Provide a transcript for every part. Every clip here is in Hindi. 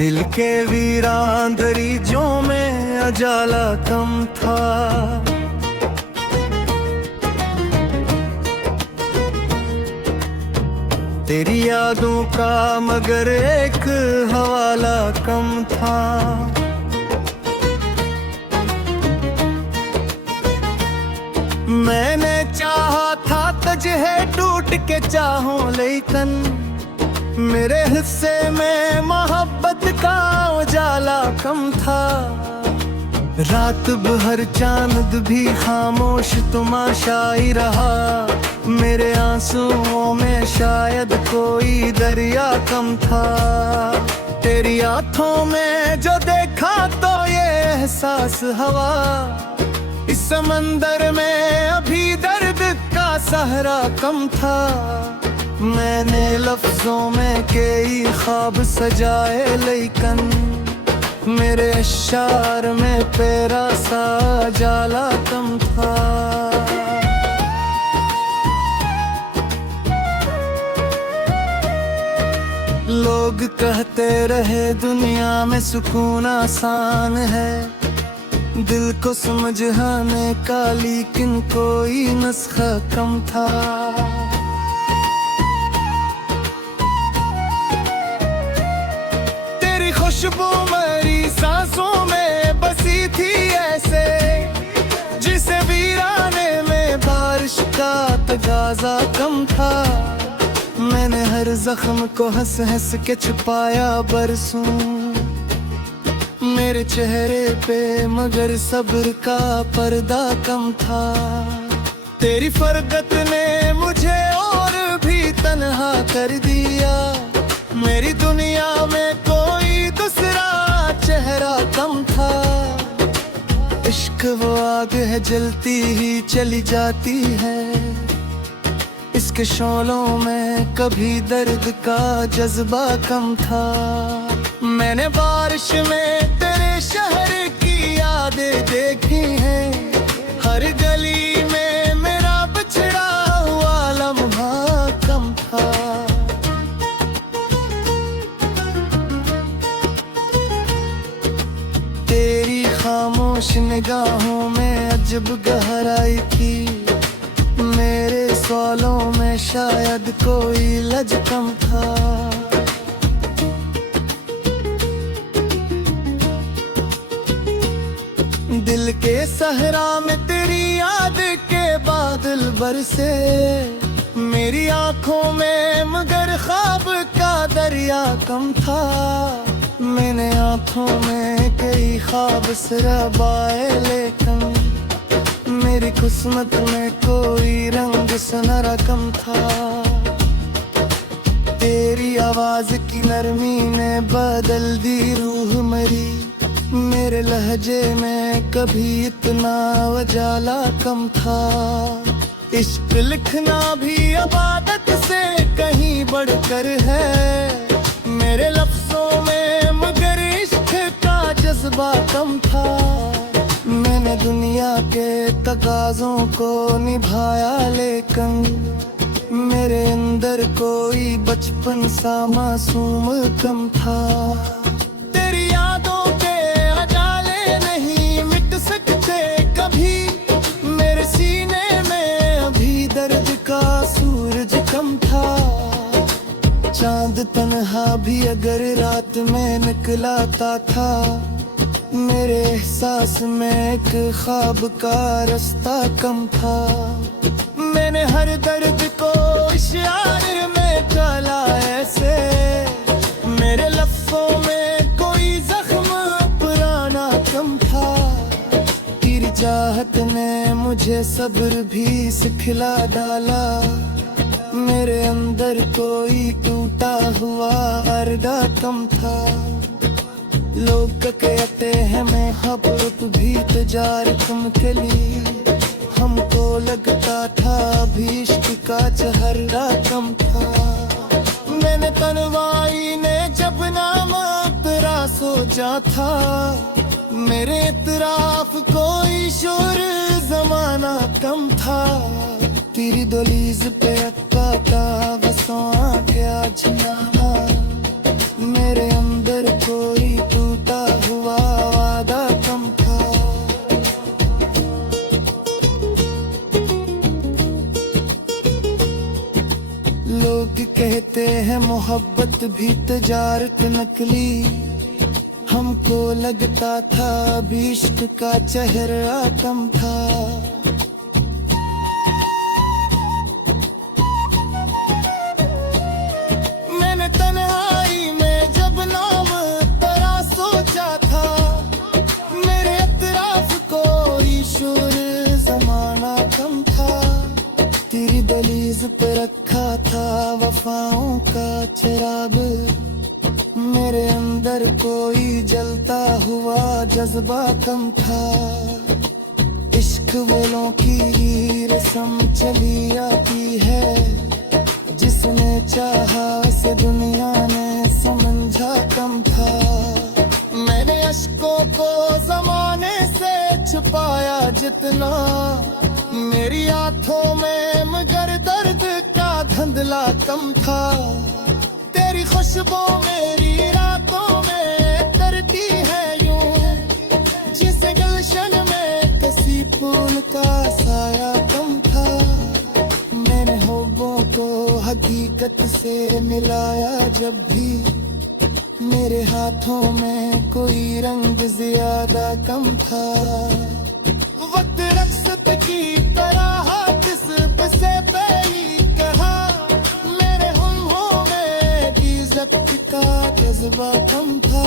दिल के वीरान दरीजों में अजाला कम था। तेरी यादों का मगर एक हवाला कम था। मैंने चाहा था तुझे टूट के चाहूं, लेकिन मेरे हिस्से में मोहब्बत का उजाला कम था। रात भर चांद भी खामोश तमाशाई रहा, मेरे आंसुओं में शायद कोई दरिया कम था। तेरी आंखों में जो देखा तो ये एहसास हवा, इस समंदर में अभी दर्द का सहरा कम था। मैंने लफ्जों में कई ख्वाब सजाए, लेकिन मेरे अशार में तेरा सा जाला कम था। लोग कहते रहे दुनिया में सुकून आसान है, दिल को समझाने का लेकिन कोई नुस्खा कम था। तेरी खुशबू मेरी सांसों में बसी थी ऐसे, जिसे वीराने में बारिश का तगाजा कम था। मैंने हर जख्म को हंस हंस के छुपाया बरसों मेरे चेहरे पे, मगर सब्र का पर्दा कम था। तेरी फरकत ने मुझे और भी तन्हा कर दिया, मेरी दुनिया में कोई दूसरा चेहरा कम था। इश्क वो आग है जलती ही चली जाती है, इसके शोलों में कभी दर्द का जज्बा कम था। मैंने बारिश में तेरे शहर की यादें देखी हैं, हर गली में मेरा बिछड़ा हुआ लम्हा कम था। तेरी खामोश निगाहों में अजब गहराई थी, मेरे सवालों में शायद कोई लज कम था। दिल के सहरा में तेरी याद के बादल बरसे, मेरी आंखों में मगर ख्वाब का दरिया कम था। मैंने आंखों में कई ख्वाब सराबाए, लेकिन मेरी किस्मत में कोई रंग सुनहरा कम था। तेरी आवाज की नरमी ने बदल दी रूह मेरी, मेरे लहजे में कभी इतना उजाला कम था। इश्क लिखना भी इबादत से कहीं बढ़कर है, मेरे लफ्जों में मगर इश्क का जज्बा कम था। मैंने दुनिया के तकाज़ों को निभाया, लेकिन मेरे अंदर कोई बचपन सा मासूम कम था। तेरी यादों के अजाले नहीं मिट सकते कभी, मेरे सीने में अभी दर्द का सूरज कम था। चांद तन्हा भी अगर रात में निकलाता था, मेरे एहसास में एक ख्वाब का रास्ता कम था। मैंने हर दर्द को इशार में डाला ऐसे, मेरे लफ्जों में कोई जख्म पुराना कम था। तेरी चाहत ने मुझे सब्र भी सिखला डाला, मेरे अंदर कोई टूटा हुआ अर्दा कम था। लोग कहते हैं मैं मोहब्बत भी तजारतम के लिए, हमको लगता था भी इश्क का चेहरा कम था। मैंने तन्वाई ने जब नाम तेरा सोचा था, मेरे इतराफ कोई शोर जमाना कम था। तेरी दहलीज पे अक्का का बसों आ गया जनाना, मेरे अंदर कोई कहते हैं मोहब्बत भी तजारत नकली, हमको लगता था अभी इश्क का चेहरा कम था। मैंने तन्हाई में जब नाम तेरा सोचा था, मेरे इतराफ कोई शोर जमाना कम था। तेरी दहलीज पे रखा था वफाओं का चिराग, मेरे अंदर कोई जलता हुआ जज्बा कम था। इश्क वालों की रस्म चली आती है, जिसने चाहा उसे दुनिया ने समझा कम था। मैंने अश्कों को जमाने से छुपाया जितना, मेरी आंखों में मगर दर्द का धंधला कम था। तेरी खुशबू मेरी रातों में तरती है यूं, जिसे गुलशन में किसी फूल का साया कम था। मैंने ख्वाबों को हकीकत से मिलाया जब भी, मेरे हाथों में कोई रंग ज्यादा कम था। वक्त रक्सत की तरह किस से पेई कहा, मेरे होंठों में भी ज़ब्त का जज्बा कम था।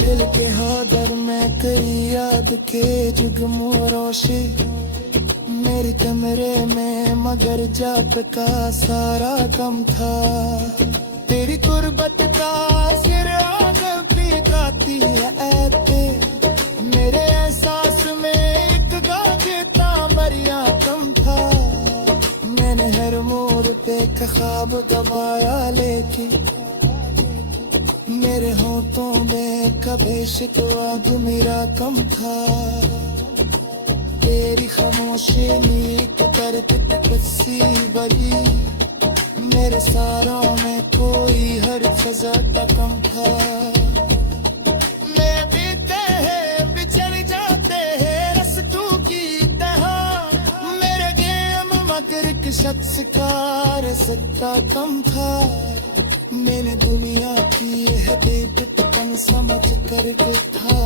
दिल के हादर में कई याद के जुगमू रोशे, मेरे कमरे में मगर जात का सारा कम था। तेरी गुर्बत का सिर आग भी गाती है ऐते, मेरे एहसास में एक गाता मरिया कम था। मैंने हर मोड़ पे ख्वाब दबाया लेके, मेरे होठों में कभी शिकवा मेरा कम था। तेरी खामोशी नीक कर सी बगी, मेरे सारों में कोई हर फजा का कम था। मैं बीते हैं बिछड़ जाते हैं रस्तों की तरह, मेरे गेम मगर एक शख्स का रस्ता कम था। मैंने दुनिया की है बेबतपन समझ कर था।